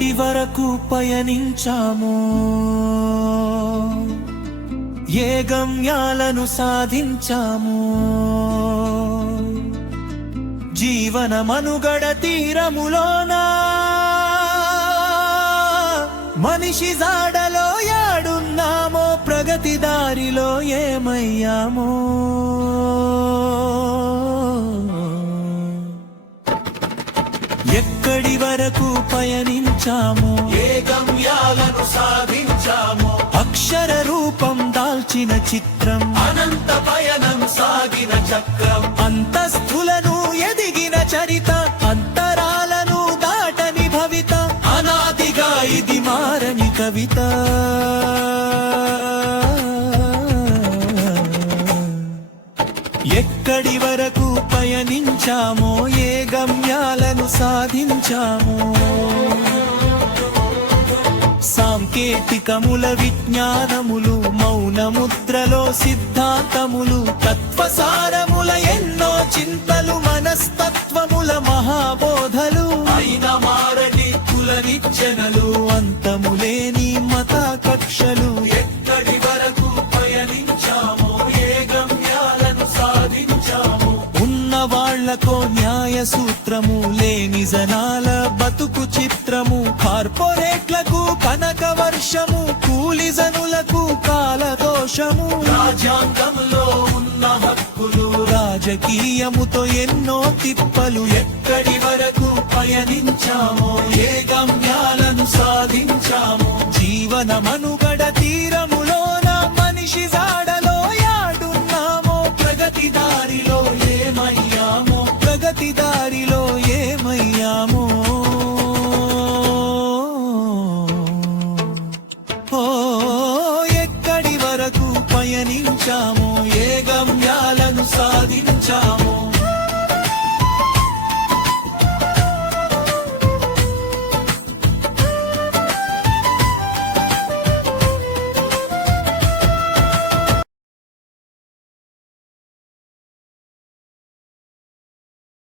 ఎక్కడి వరకు పయనించామో, ఏ గమ్యాలను సాధించామో, జీవన మనుగడ తీరములోనా మనిషి జాడలో యాడున్నామో, ప్రగతి దారిలో ఏమయ్యామో. ఎక్కడి వరకు పయనించామో, ఏ గమ్యాలను సాధించామో, అక్షర రూపం దాల్చిన చిత్రం, అనంత పయనం సాగిన చక్రం, అంతస్తులను ఎదిగిన చరిత, అంతరాలను దాటని భవిత, అనాదిగా ఇది మారని కవిత. ఎక్కడి వరకు పయనించామో, ఏ గమ్యాలను సాధించామో, సాంకేతికముల విజ్ఞానములు, మౌనముద్రలో సిద్ధాంతములు, తత్వసారముల ఎన్నో చింతలు, మనస్తత్వముల మహాబోధలు, అయిన మారటి కుల నిచ్చెనలు, అంతములేని మత కక్షలు. ఎక్కడి వరకు పయనించామో, ఏ గమ్యాలను సాధించామో, ఉన్న వాళ్లకో న్యాయ సూత్రము, లేని జనాల బతుకు చిత్రము, కార్పొరేట్లకు కనక వర్షము, కూలిజనులకు కాలదోషము, రాజ్యాంగంలో ఉన్న హక్కులు, రాజకీయముతో ఎన్నో తిప్పలు. ఎక్కడి వరకు పయనించామో, ఏ గమ్యాలను సాధించామో, జీవన మనుగడ తీరములోన మనిషి జాడ